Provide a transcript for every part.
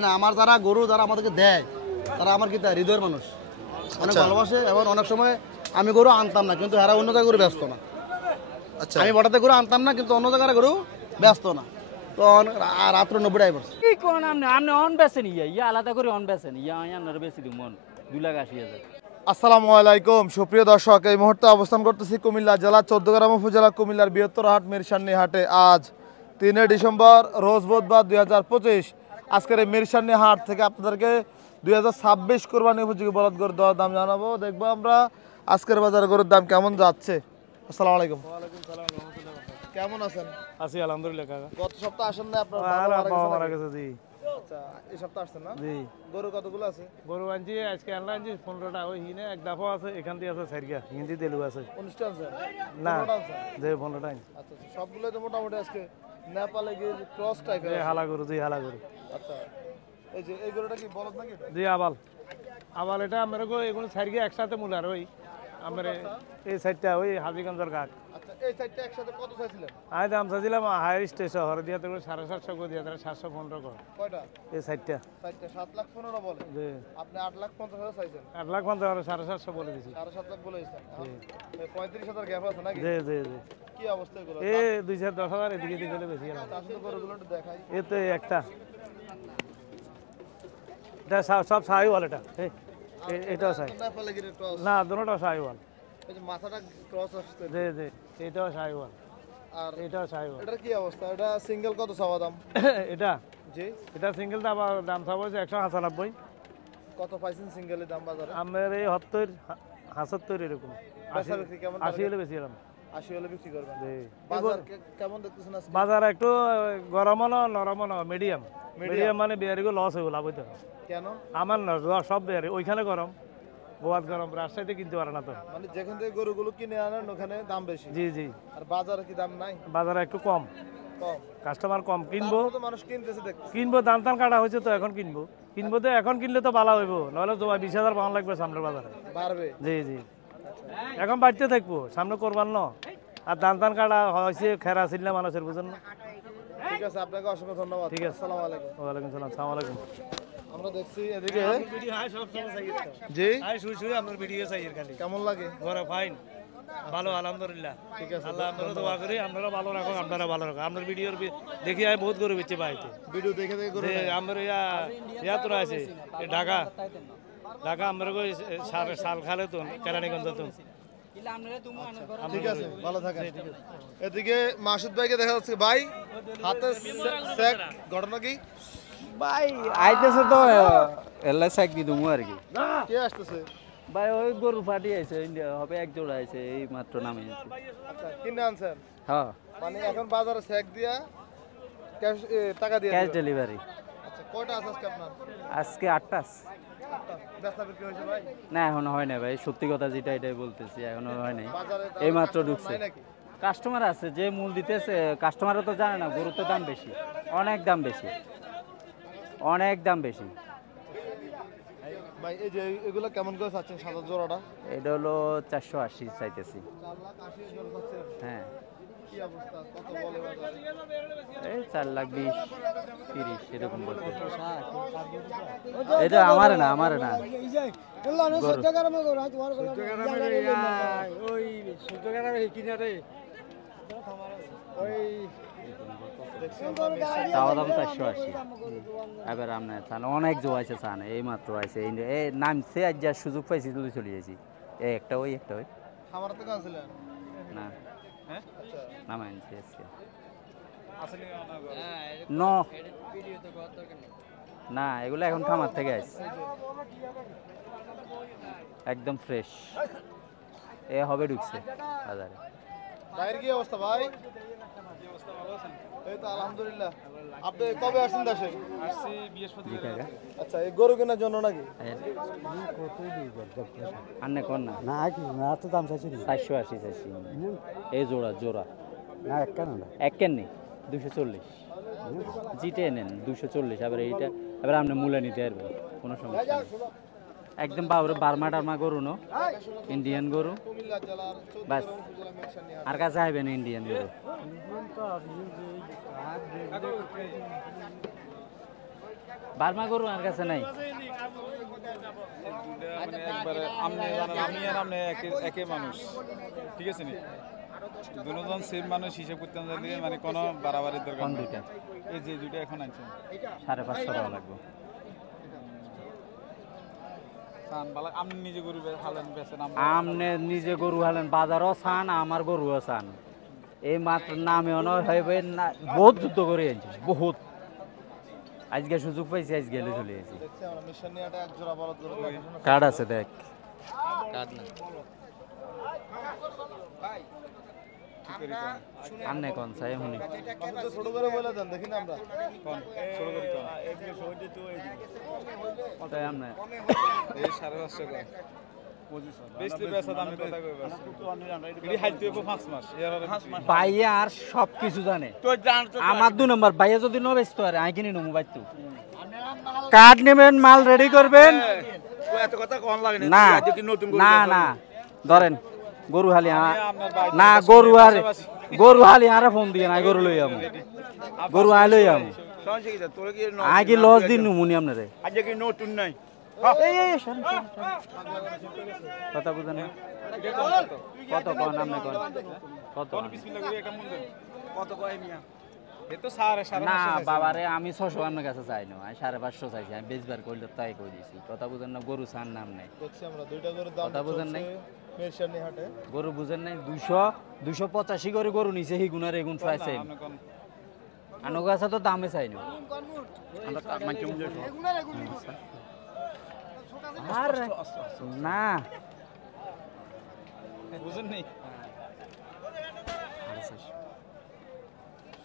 না আমার যারা গরু যারা আমাদেরকে দেয় তারা আমার কি হৃদয়ের মানুষ, অনেক ভালোবাসে। এবং অনেক সময় আমি গরু আনতাম না, কিন্তু এরা অন্য জায়গায় গরু ব্যস্ত না। আচ্ছা, আমি বটাতে গরু আনতাম না, কিন্তু অন্য জায়গায় গরু ব্যস্ত না। তো রাত্র 90টাই পড়ছে। কি কোন আপনি অন বেছেন ইয়া আলাদা করে অন বেছেন ইয়া আনার বেশি দিন মন 2,80,000। আসসালামু আলাইকুম সুপ্রিয় দর্শক, এই মুহূর্তে অবস্থান করতেছি কুমিল্লা জেলা চৌদ্দগ্রাম উপজেলা কুমিল্লার বৃহত্তর হাট মিরসান্নি হাটে। আজ 3 ডিসেম্বর রোজ বুধবার 2025। আজকের এই মিরসান্নি হাট থেকে আপনাদেরকে 2026 কোরবানি উপযোগী বলদ গরুর দর দাম জানাবো। দেখবো আমরা আজকের বাজার গরুর দাম কেমন যাচ্ছে। আসসালামু আলাইকুম। কেমন আছেন? আছি আলহামদুলিল্লাহ কাকা। গত সপ্তাহ আসেন না আপনার? বাবা মারা গেছে জি। আচ্ছা, এই সপ্তাহ আসছেন না? জি। গরু কতগুলো আছে? গরু আনছি আজকে আনলাম 15টা। ওই হিনে এক দাফা আছে, এখান দিয়ে আছে সাইরগা, হিন্দি তেলু আছে। 19টা আছে না 15টা আছে। যে 15টা আনছি। আচ্ছা, সবগুলো তো মোটামুটি আজকে নেপালে গিয়ে ক্রস টাইপের এই হালা গরু জি, হালা গরু। আচ্ছা, এই যে এই গরুটা কি বলদ নাকি এটা? জি আবাল আবাল এটা আমরা এগুলো সাইরগা একসাথে মূলার ওই আমরা এই সাইডটা ওই হাজিগঞ্জের ঘাট। আচ্ছা, এই সাইডটা একসাথে কত চাইছিলেন? আমি দাম চাইছিলাম হায়ার স্টেজ শহর দিয়ে তো 750 করে দিয়ে 715 কর। কয়টা? এই সাইডটা সাইডটা 7,15,000 বলে। জি। আপনি 8,50,000 চাইছেন। 8,50,000 750 বলে দিছি। 7.5 লাখ বলে দিয়েছেন। 35,000 গ্যাপ আছে নাকি? জি জি জি। কি অবস্থা এগুলো? এই 2,10,000 এদিকে দিকে বেশি গেলাম। আসলে গরুগুলো একটু দেখাই। এতে একটা এটা সব সাইওয়াল এটা এটাও সাই নেপালে গিয়ে ক্রস। না, দুটোটাও সাইওয়াল। এই যে মাথাটা ক্রস আসছে। জি জি, এটাও সাইওয়াল আর এটাও সাইওয়াল। এটার কি অবস্থা? এটা সিঙ্গেল কত চাওয়া দাম? এটা জি। এটা সিঙ্গেল দাম চাবো 195। কত পাইছেন সিঙ্গেলের দাম বাজারে? আমার এই 70 75 এরকম। বেচা বিক্রি কেমন? 80 হলে বেশি এলাম। 80 হলে বিক্রি করবেন। জি। বাজার কেমন দেখতেছেন আজকে? বাজার একটু গরমও না নরমও না, মিডিয়াম। মিডিয়াম মানে বিয়ারিগো লস হইব, লাভ হইতো না। কেন? আমার না সব বিয়ারি ওইখানে গরম, গোয়াত গরম, রাজশাহীতে কিনতে পারে না তো। মানে যেখান থেকে গরুগুলো কিনে আনেন ওখানে দাম বেশি। জি জি। আর বাজারে কি দাম নাই? বাজারে একটু কম, কম। কাস্টমার কম। কিনবো তারপরেও তো মানুষ কিনতেছে দেখতে। কিনবো দাম টান কাটা হয়েছে তো এখন কিনবো তো এখন কিনলে তো ভালো হইব, নাহলে তো 20,000 পাউন্ড লাগবে সামনের বাজারে। বাড়বে। জি জি, এখন বাড়তে থাকবো, সামনে করবার ন। আর ধান টান কাটা হয়েছে, খেরা ছিল না মানুষের, বুঝেন না। ঠিক আছে, আপনাকে অসংখ্য ধন্যবাদ। ঠিক আছে। আসসালামু আলাইকুম। ওয়ালাইকুম সালাম। আসসালামু আলাইকুম। আমরা দেখছি এদিকে জি আপনার ভিডিও চাই খালি। কেমন লাগে? ঘরে ফাইন, ভালো আলহামদুলিল্লাহ। ঠিক আছে, আল্লাহ আপনারা দোয়া করি, আপনারা ভালো রাখুন, আপনারা ভালো রাখুন। আপনার ভিডিওর দেখি আমি বহুত গরু বেচে পাইতে। ভিডিও দেখে দেখে গরু নেয়। আমার ইয়া তোরা আছে ঢাকা আমরা সাল খালে তো কেরানীগঞ্জ তো। ঠিক আছে, ভালো থাকেন। এদিকে মাসুদ ভাইকে দেখা যাচ্ছে। ভাই হাতে স্যাক, ঘটনা কি? ভাই আইতেছে তো এলা সাইক দি দুমু আর কি। কে আসতেছে? ভাই ওই গরু পার্টি আইছে, হবে এক জোড়া আইছে, এই মাত্র নামে আইছে। আচ্ছা, কিনে আনছেন? হ্যাঁ, মানে এখন বাজারে স্যাক দিয়া ক্যাশ টাকা দিয়ে ক্যাশ দিবেন। ডেলিভারি। আচ্ছা, কয়টা আছে আজকে আপনার? আজকে 8টা। আটটা। বেচা বিক্রি হয়েছে ভাই? না এখনো হয় না ভাই, সত্যি কথা যেটা এটাই বলতেছি, এখনো হয় নাই, বাজারে এই মাত্র কাস্টমার ঢুকছে। নাই নাকি? কাস্টমার আছে, যে মূল দিতেছে কাস্টমারও তো জানে না, গরুর তো দাম বেশি, অনেক দাম বেশি, অনেক দাম বেশি। ভাই এই যে এগুলো কেমন করে চাচ্ছেন সাদা জোড়াটা? এটা হলো 480 চাইতেছি। 4,80,000 চাচ্ছেন? হ্যাঁ, কি অবস্থা? কত বলে বাজারে? এই 4,20,000 30 এরকম বলতে। এটা আমার না চাওয়া দাম 480। এবার আপনার চান অনেক জোয়াইছে, চান এই মাত্র আইছে, এই নামছে, আজ যা সুযোগ পাইছি তুলে চলে যাইছি। এই একটা ওই খামার থেকে আনছিলেন? না আচ্ছা, নামে আনছি আজকে। না এগুলো এখন খামার থেকে আসছে, একদম ফ্রেশ, এ হবে ঢুকছে বাজারে। ভাইয়ের কি অবস্থা ভাই? এই তো আলহামদুলিল্লাহ। আপনি কবে আসছেন দেশে? জি কাকা। আচ্ছা, এই গরু কেনার জন্য নাকি? আন্নে কোন না না কি না তো দাম চাইছি 480 চাইছি এই জোড়া না একটা না। এক কেন নেই 240 জিটে নেন 240। আবার এইটা এবার আপনি মূল্য নিতে পারবেন, কোনো সমস্যা নেই। একদম বার্মা টার্মা গরু নো, ইন্ডিয়ান গরু কুমিল্লা জেলার বাস, উপজেলা মেশানি আর কাছে আইবেন ইন্ডিয়ান গরু। বার্মা গরু আমার কাছে নাই। মানে একবারে আমনে জানেন আমি আর আপনি একই মানুষ, ঠিক আছে নি? দুজন সেম মানুষ হিসাব করতাম জানি, মানে কোনো বাড়াবাড়ির দরকার কোন নেই। দুইটা? এই যে দুইটা এখন আনছেন 550 টাকা লাগবে। আপনি নিজে গরু হালেন বেছেন, আমনে নিজে গরু হালেন, বাজারও চান, আমার গরুও চান। এই মাত্র নামে অনয় হইবে না, বহুত যুদ্ধ করে আনছি, বহুত। আজকে সুযোগ পাইছি, আজকে এলে চলে এসেছি। কার্ড আছে দেখ, আমনে কোন চাই শুনি। ছোট করে বলে দেন, দেখি না আমরা। ছোট করি তো তাই আমনে এই 550 টাকা বেশি বেচা দামে কথা কই বাস এডি হাইতে 5 মাস এর আর ভাইয়া আর সব কিছু জানে। আমার 2 নম্বর ভাইয়া যদি ন বেচতে পারে আই কিনে নেবো বাইতু। কার্ড নেবেন, মাল রেডি করবেন। এত কথা কোন লাগে না না না ধরেন গরু হালি না, গরু হালি আরে ফোন দিয়ে না, গরু লই আমু, গরু আই লই আমু। আই কি লস দিন নুমুনি আপনারে আজ কি নতুন নাই কথা বুঝেন না? কত কোন আপনি কোন কত? বিসমিল্লাহ করে একটা মন দেন কত কয় মিয়া এ তো সাড়ে না বাবারে আমি 600 আপনার কাছে চাই না, আমি 550 চাইছি। আমি বেচবার কইলে তাই কই দিছি। কথা বুঝেন না? গরু চান নাম নাই, দেখছি আমরা দুইটা করে দাম কথা বুঝেন নাই? মেরশানি হাটে গরু বুঝেন নাই? 285 করে গরু নিছে, হি গুনার এগুন প্রাইস চাই আপনি কোন আনো গাছে তো দামে চাই না। আমরা মানতে মুজে আর না বুঝেন নাই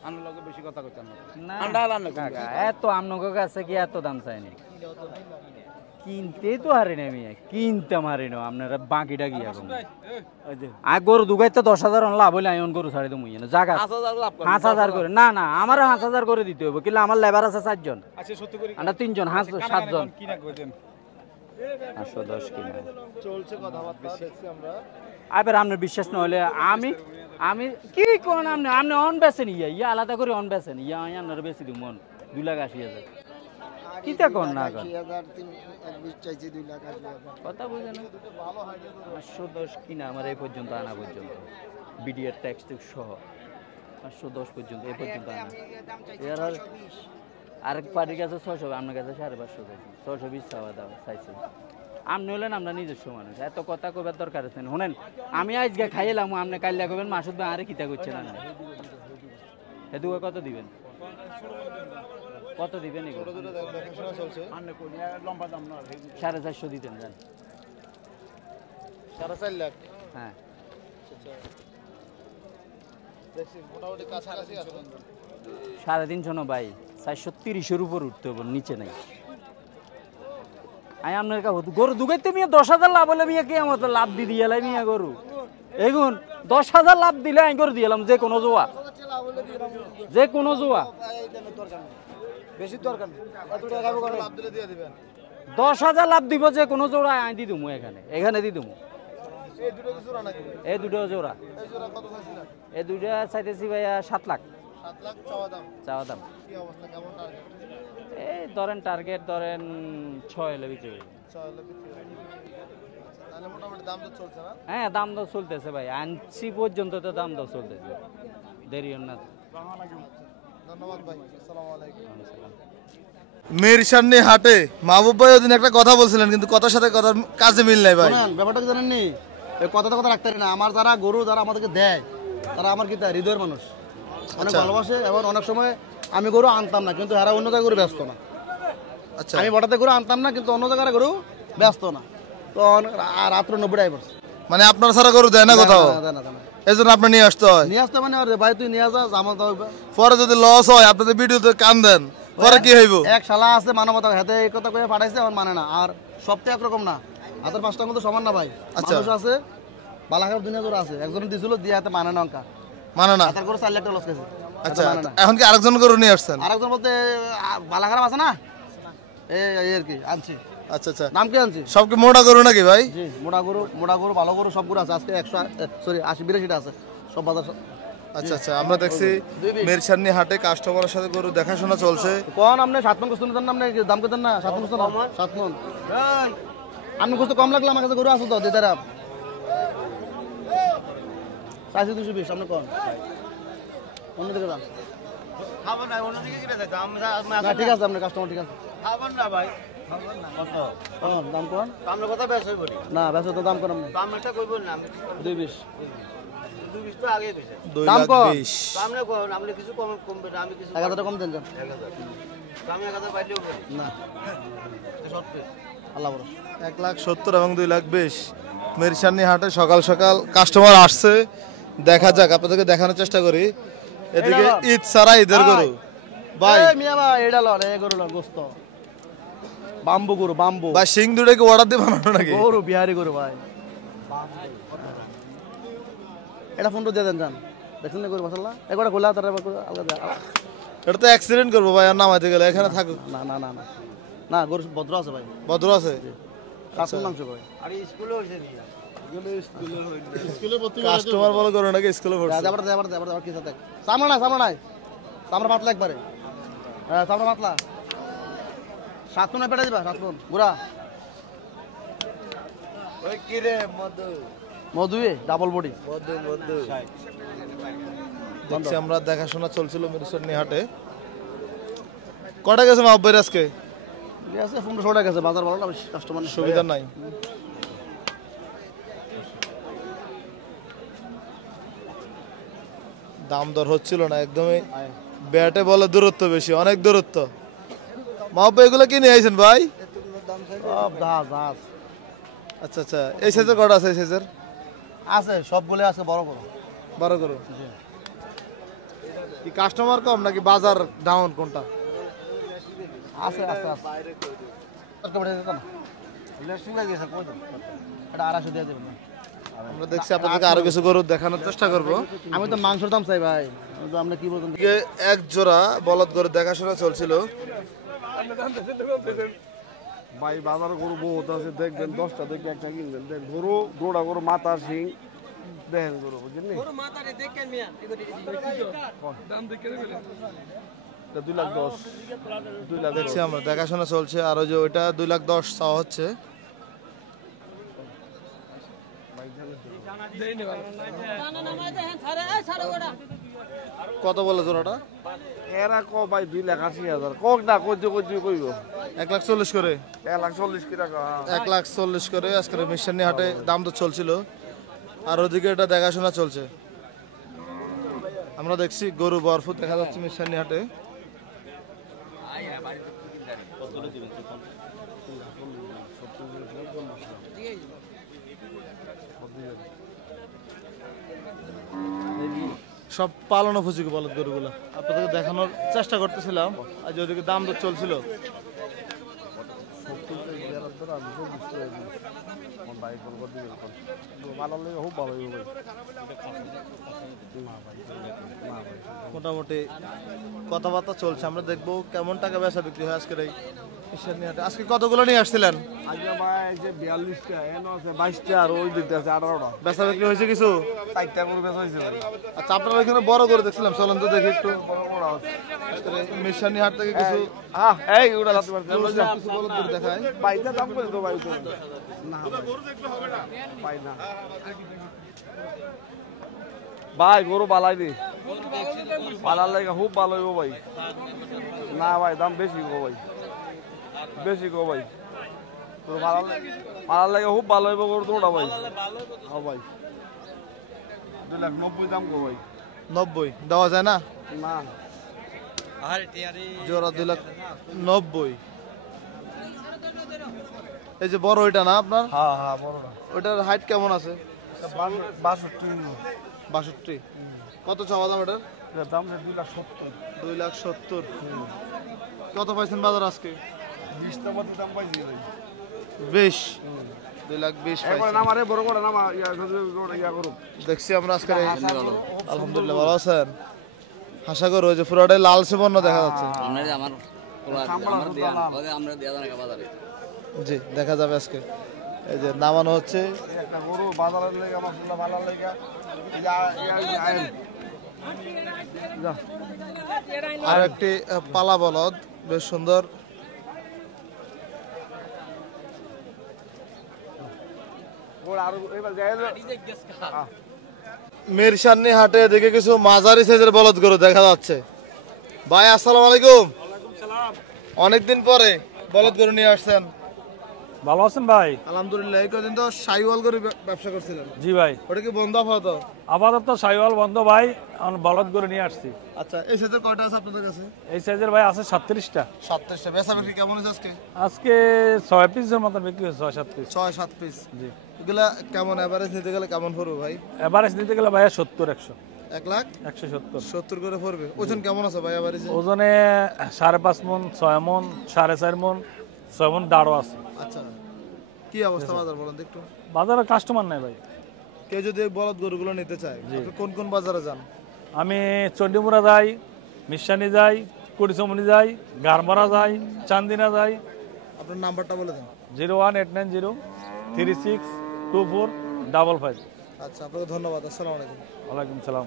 আনু লাগে বেশি কথা কইতাম না না কাকা, এত আমনগো কাছে কি এত দাম চাইনি? কিনতে তো হারি না আমি, কিনতে মারি না আপনারা বাকিটা কি এখন? আর গরু দুগাইতে 10,000 লাভ হইলে আমি গরু ছাড়ি দেবো না জায়গা 5,000 করে। না না আমার 5,000 করে দিতে হবে, কিন্তু আমার লেবার আছে 4 জন, আচ্ছা সত্যি করি আমরা 3 জন, 7 জন। কি না কইতেন 510 কিনা চলছে কথাবার্তা দেখছি আমরা। আবার আপনার বিশ্বাস না হলে আমি কি কোন আপনি অন বেছেন, ইয়া আলাদা করে অন বেছেন, ইয়া আপনার বেশি দিব মন 2,80,000 কিতা কোন না কোন কথা বুঝেন না? 510 কিনা আমার এই পর্যন্ত আনা পর্যন্ত বিডিআর ট্যাক্স সহ 510 পর্যন্ত এই পর্যন্ত আনা। এর আরেক পার্টির কাছে 600, আপনার কাছে 550 চাইছি, 620 চাওয়া দাও চাইছি। আপনি হলেন আমরা নিজস্ব মানুষ, এত কথা কইবার দরকার আছে না? শুনেন, আমি আজকে খাইলাম, আপনি কাইলা কইবেন মাসুদ ভাই আরে কিতা করছেন না, এ দুটো কত দিবেন? কত দিবেন? এগুলো দেখাশোনা চলছে। 450 দিতেন জান। 4.5 লাখ। হ্যাঁ দেখছি মোটামুটি কাছাকাছি আছে। 350 না ভাই, 430-এর উপর উঠতে হবে, নিচে নাই। আমি আপনার কাছে গরু দুগাইতে মিয়া 10,000 লাভ হলে মিয়া কে আমার লাভ দি দিয়ালাই মিয়া গরু এগুন 10,000 লাভ দিলে আমি করে দিলাম, যে কোনো জোয়া, যে কোনো জোয়া বেশি দরকার নেই, এত টাকা খাবো লাভ দিলে দিয়ে দিবেন। 10,000 লাভ দিব, যে কোনো জোড়া আমি দি দেবো, এখানে দি দেবো। এই দুটো কি জোড়া নাকি? এই দুটো জোড়া, এই জোড়া কত চাইছিলেন? এই দুইটা চাইতেছি ভাইয়া 7 লাখ 7 লাখ চাওয়া দাম। চাওয়া দাম। কি অবস্থা, কেমন টার্গেট? এই ধরেন টার্গেট ধরেন 6 হলে বিচে। 6 লাখ বিক্রি হবে। তাহলে মোটামুটি দাম তো চলছে না? হ্যাঁ দাম দর চলতেছে ভাই, আনছি পর্যন্ত তো দাম দর চলতেছে, দেরি হন না। ধন্যবাদ ভাই, আসসালামু আলাইকুম। মেরশানি হাটে মাহবুব ভাই ওদিন একটা কথা বলছিলেন, কিন্তু কথার সাথে কথার কাজে মিল নাই ভাই। শোনেন, ব্যাপারটা কি জানেননি, এই কথাটা কথা রাখতে পারি না। আমার যারা গরু যারা আমাদেরকে দেয়, তারা আমার কি হৃদয়ের মানুষ, অনেক ভালোবাসে। এবং অনেক সময় আমি গরু আনতাম না, কিন্তু এরা অন্য জায়গায় গরু ব্যস্ত না। আচ্ছা, আমি বটাতে গরু আনতাম না, কিন্তু অন্য জায়গায় গরু ব্যস্ত না। তো রাত্র 90 টাকা পড়ছে। মানে আপনার সারা গরু দেয় না কোথাও, দেয় না, দেয় না। এই জন্য আপনি নিয়ে আসতে হয়। নিয়ে আসতে মানে আরে ভাই তুই নিয়ে যা, জামা দাও। পরে যদি লস হয়, আপনাদের ভিডিওতে কান দেন, পরে কি হইব? এক শালা আছে মানবতা, হাতে এই কথা কয়ে পাঠাইছে, আমার মানে না। আর সব তো একরকম না, হাতের 5টার মধ্যে সমান না ভাই। আচ্ছা। মানুষ আছে বালাঘাট দুনিয়া জোড়া আছে, একজন দিছিল দিয়ে হাতে মানে না অঙ্কা, মানে না। হাতের করে 4 লাখ টাকা লস খাইছে। আচ্ছা, মানে না। এখন কি আরেকজন গরু নিয়ে আসছেন? আরেকজন বলতে বালাঘাট আছে না, এই আর কি আনছি। আচ্ছা আচ্ছা, নাম কি আনছি? সব কি মোটা গরু নাকি ভাই? জি, মোটা গরু ভালো গরু সব গরু আছে। আজকে 80-82টা আছে, সব বাজার আচ্ছা আচ্ছা, আমরা দেখছি মেরসান্নি হাটে কাস্টমারের সাথে গরু দেখাশোনা চলছে। কোন আপনি 7 মন কুস্তুন দেন, আপনি দাম কত না 7 মন কুস্তুন 7 মন আপনি কুস্তু কম লাগলে আমার কাছে গরু আছে তো দিতে রাম চাইছি 220 আপনি কোন অন্য দিকে দাম খাবার নাই অন্যদিকে কিনে যাই দাম না ঠিক আছে আপনি কাস্টমার ঠিক আছে খাবার না ভাই খাবার না কত কোন দাম কোন আমরা কথা বেশ হইব না বেচো তো দাম কোন আপনি দাম একটা কইব না 220 220 তো আগে বেশি 2,20,000 সামনে কোন আপনি কিছু কম কমবে না আমি কিছু 1000 টাকা কম দেন যান 1000 আমি 1000 পাইলেও না সত্যি আল্লাহ বড় 1,70,000 এবং 2,20,000 মেরসান্নি হাটে সকাল সকাল কাস্টমার আসছে। দেখা যাক, আপনাদেরকে দেখানোর চেষ্টা করি। এদিকে ঈদ ছাড়া ঈদের গরু ভাই, এই মিয়া ভাই এটা লন এই গরু লন গোস্ত বাম্বু গরু বাম্বু ভাই সিং দুটো কি অর্ডার দিয়ে বানানো নাকি? গরু বিহারি গরু ভাই এটা ফোন তো দিয়ে দেন যান দেখছেন না গরু মশলা একবার খোলা তার আলাদা এটা তো অ্যাক্সিডেন্ট করবো ভাই, আর নামাইতে গেলে এখানে থাকুক। না না না না না গরু ভদ্র আছে ভাই ভদ্র আছে, কাকুর মাংস ভাই আর স্কুলে হইছে নি কাস্টমার বলে গরু নাকি স্কুলে পড়ছে। যাবার যাবার যাবার যাবার কি সাথে সামনে নাই সামনে পাতলা একবারে হ্যাঁ সামনে পাতলা 7 মন পেটা দিবা 7 মন বুড়া ওই কি রে মধু মধুয়ে ডাবল বডি মধু মধু দেখছি আমরা দেখাশোনা চলছিল মেরসান্নি হাটে। কটা গেছে মাহবুবের আজকে? ঠিক আছে 1500 টাকা গেছে বাজার ভালো না কাস্টমার সুবিধা নাই। দাম দর হচ্ছিল না একদমই, ব্যাটে বলে দূরত্ব বেশি, অনেক দূরত্ব। মাহবুব এগুলো কি নিয়ে আইছেন ভাই? সব দাস আচ্ছা আচ্ছা, এই সাইজের কটা আছে? এই সাইজের আছে সবগুলো আছে বড় বড় 12 করো। কি কাস্টমার কম নাকি বাজার ডাউন কোনটা? আছে আছে আছে লেসিং লাগেছে কত এটা 250 দিয়ে দেবেন আমরা দেখছি আপনাদেরকে আরো কিছু গরু দেখানোর চেষ্টা করব। আমি তো মাংসের দাম চাই ভাই আমি তো আপনি কি বলছেন এদিকে এক জোড়া বলদ গরু দেখাশোনা চলছিল। ভাই বাজারে গরু বহুত আছে, দেখবেন 10টা দেখে একটা কিনবেন। দেখ গরু গোড়া গরু মাথা শিং দেখেন গরু বুঝলেন নি? এটা 2,10,000 2,10,000 দেখছি আমরা দেখাশোনা চলছে। আর ওই যে ওইটা 2,10,000 চাওয়া হচ্ছে। কত বলে জোড়াটা? এরা ক ভাই 2,80,000 কক না কইব 1,40,000 করে। 1,40,000 কি টাকা 1,40,000 করে আজকের মিশনারি হাটে দাম তো চলছিল। আর ওদিকে এটা দেখাশোনা চলছে। আমরা দেখছি গরু বরফুট দেখা যাচ্ছে মিশনারি হাটে। সব পালন উপযোগী বলদ গরুগুলো আপনাদেরকে দেখানোর চেষ্টা করতেছিলাম। আর যে ওদিকে দাম দর চলছিল। মোটামুটি কথাবার্তা চলছে। আমরা দেখবো কেমন টাকা বেচা বিক্রি হয় আজকের এই মিশনারি হাটে। আজকে কতগুলো নিয়ে আসছিলেন? আজকে ভাই যে 42টা এনো আছে 22টা আর ওই দিকতে আছে 18টা। বেচা বিক্রি হয়েছে কিছু? 4টা গরু বেচা হইছে ভাই। আচ্ছা, আপনারা এখানে বড় করে দেখছিলাম, চলেন তো দেখি একটু। মিশনারি হাট থেকে কিছু হ্যাঁ এই ওটা লাতে পারছে কিছু বলদ গরু দেখায়। বাইটা দাম করে তো ভাই না পাই না ভাই গরু বালাই দি পালার লাগে খুব ভালো হইব ভাই। না ভাই দাম বেশি গো ভাই, বেশি গো ভাই। তোর পালার লাগে খুব ভালো হইব গরু তোটা ভাই। হ্যাঁ ভাই 2,90,000 দাম গো ভাই। 90 দেওয়া যায় না? না জোড়া 2,90,000। এই যে বড় ওইটা না আপনার? হ্যাঁ হ্যাঁ বড়টা ওইটার হাইট কেমন আছে? 62 কত চাওয়া দাম এটার? দাম 2,70,000 2,70,000। কত পাইছেন বাজার আজকে? 20টা মতো দাম পাইছি ভাই। 20 2,20,000 একবার পাইছেন। নামারে বড় করে নামা ইয়া করুন। দেখছি আমরা আজকে আলহামদুলিল্লাহ ভালো আছেন। আশা করি ওই যে পুরোটাই লালচে বর্ণ দেখা যাচ্ছে। জি দেখা যাবে আজকে। এই যে নামানো হচ্ছে। একটা গরু বাজারের লেগে মাশাআল্লাহ ভালো লেগে আর একটি পালা বলদ বেশ সুন্দর। মিরসান্নি হাটে দেখে কিছু মাঝারি সাইজের বলদ গরু দেখা যাচ্ছে। ভাই আসসালামু আলাইকুম। অনেকদিন পরে বলদ গরু নিয়ে আসছেন। ভালো আছেন ভাই? আলহামদুলিল্লাহ। এই কদিন তো সাইওয়াল গরু ব্যবসা করছিলেন, জি ভাই। ওটা কি বন্ধ আপাতত? আপাতত সাইওয়াল বন্ধ ভাই, এখন বলদ করে নিয়ে আসছি। আচ্ছা, এই সাইজের কয়টা আছে আপনাদের কাছে? এই সাইজের ভাই আছে 37টা। 37টা। বেচা বিক্রি কেমন হয়েছে আজকে? আজকে 6 পিসের মতন বিক্রি হয়েছে, 6-7 পিস। 6-7 পিস। জি। এগুলা কেমন এভারেজ নিতে গেলে কেমন পড়বে ভাই? এভারেজ নিতে গেলে ভাইয়া 70-100। 1,70,000 170 করে পড়বে। ওজন কেমন আছে ভাই এভারেজে? ওজনে 5.5 মন, 6 মন, 4.5 মন, 6 মন দাঁড়ও আছে। আচ্ছা, কি অবস্থা বাজার বলেন তো একটু? বাজারে কাস্টমার নাই ভাই। কেউ যদি এই বলদ গরুগুলো নিতে চায়, আপনি কোন কোন বাজারে যান? আমি চণ্ডীমুড়া যাই, মিশানি যাই, কুড়িচমনি যাই, গারমারা যাই, চান্দিনা যাই। আপনার নাম্বারটা বলে দেন। 01890 362455। আচ্ছা, আপনাকে ধন্যবাদ। আসসালামু আলাইকুম। ওয়ালাইকুম সালাম।